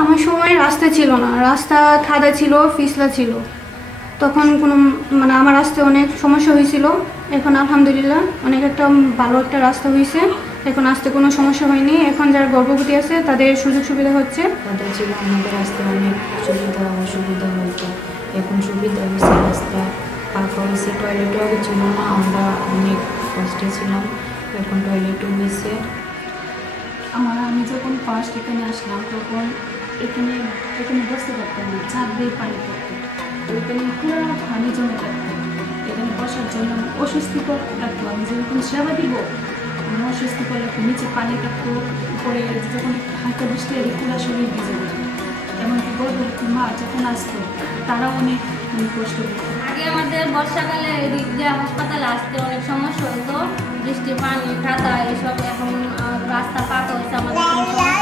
আমার সময় রাস্তা ছিল না, রাস্তা খাদা ছিল, পিছলা ছিল, তখন কোনো মানে আমার আসতে অনেক সমস্যা হয়েছিল। এখন আলহামদুলিল্লাহ অনেক একটা ভালো একটা রাস্তা হয়েছে, এখন আসতে কোনো সমস্যা হয়নি। এখন যারা গর্ভবতী আছে তাদের সুযোগ সুবিধা হচ্ছে। তাদের ছিল আমাদের আসতে অনেক সুবিধা অসুবিধা হতো, এখন সুবিধা হয়েছে, রাস্তা পাকা হয়েছে, টয়লেটও আগে ছিল না, আমরা অনেক কষ্টে ছিলাম, এখন টয়লেটও হয়েছে। আমি যখন ফার্স্ট এখানে আসলাম তখন এখানে বসতে পারতাম না, চাপ দিয়ে পানি পড়তো, এখানে পুরো পানি জমে থাকতো, এখানে বসার জন্য অস্বস্তিকর লাগতো। আমি যখন সেবা দিব আমার অস্বস্তিকর লাগতো, নিচে পানি থাকতো, উপরে যখন হালকা বৃষ্টি এলে পুরা শরীর ভিজে যেত। এমনকি গর্ভবতী মা যখন আসতো তারাও অনেক কষ্ট পেত। আগে আমাদের বর্ষাকালে এদিক দিয়ে হাসপাতালে আসতে অনেক সমস্যা হতো, বৃষ্টি পানি খাতা এইসব। এখন রাস্তা পাকা হয়েছে, আমাদের